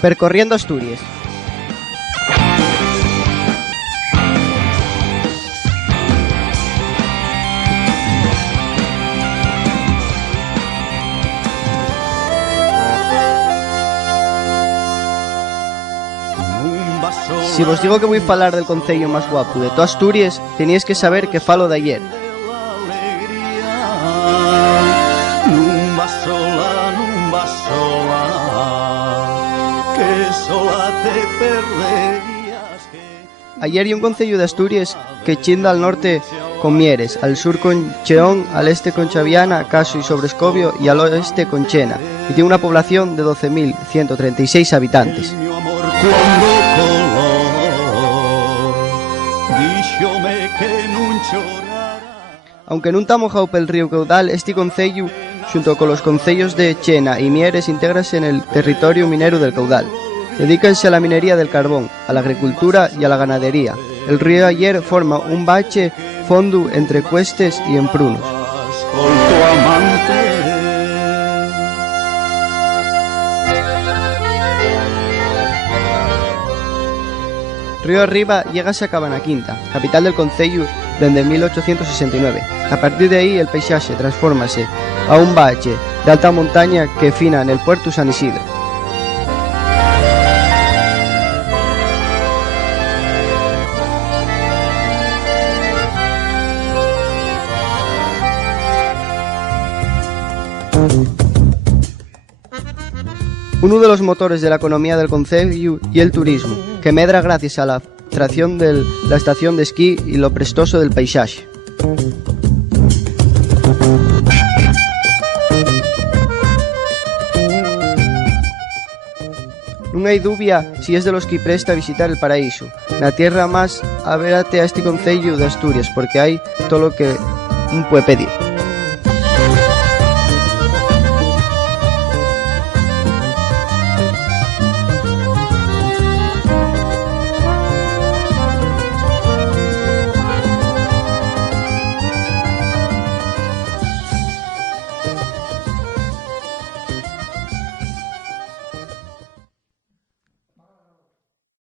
Percorriendo Asturias. Si vos digo que voy a falar del concello más guapo de toda Asturias, teníais que saber que falo de ayer. Ayer hay un concello de Asturias que chinda al norte con Mieres, al sur con Cheón, al este con Chaviana, Caso y Sobrescobio y al oeste con Chena, y tiene una población de 12.136 habitantes. Aunque non está mojado pel río Caudal, este concello, junto con los concellos de Chena y Mieres, intégrase en el territorio minero del Caudal. Dedícanse a la minería del carbón, a la agricultura y a la ganadería. El río Ayer forma un bache fondo entre cuestes y emprunos. Río arriba llegase a Cabanaquinta, capital del concello desde 1869. A partir de ahí el paisaje transfórmase a un bache de alta montaña que fina en el puerto San Isidro. Uno de los motores de la economía del concello y el turismo, que medra gracias a la atracción de la estación de esquí y lo prestoso del paisaje. Non hai dubia si es de los que presta visitar el paraíso. Na tierra más avérate a este concello de Asturias, porque hay todo lo que un puede pedir.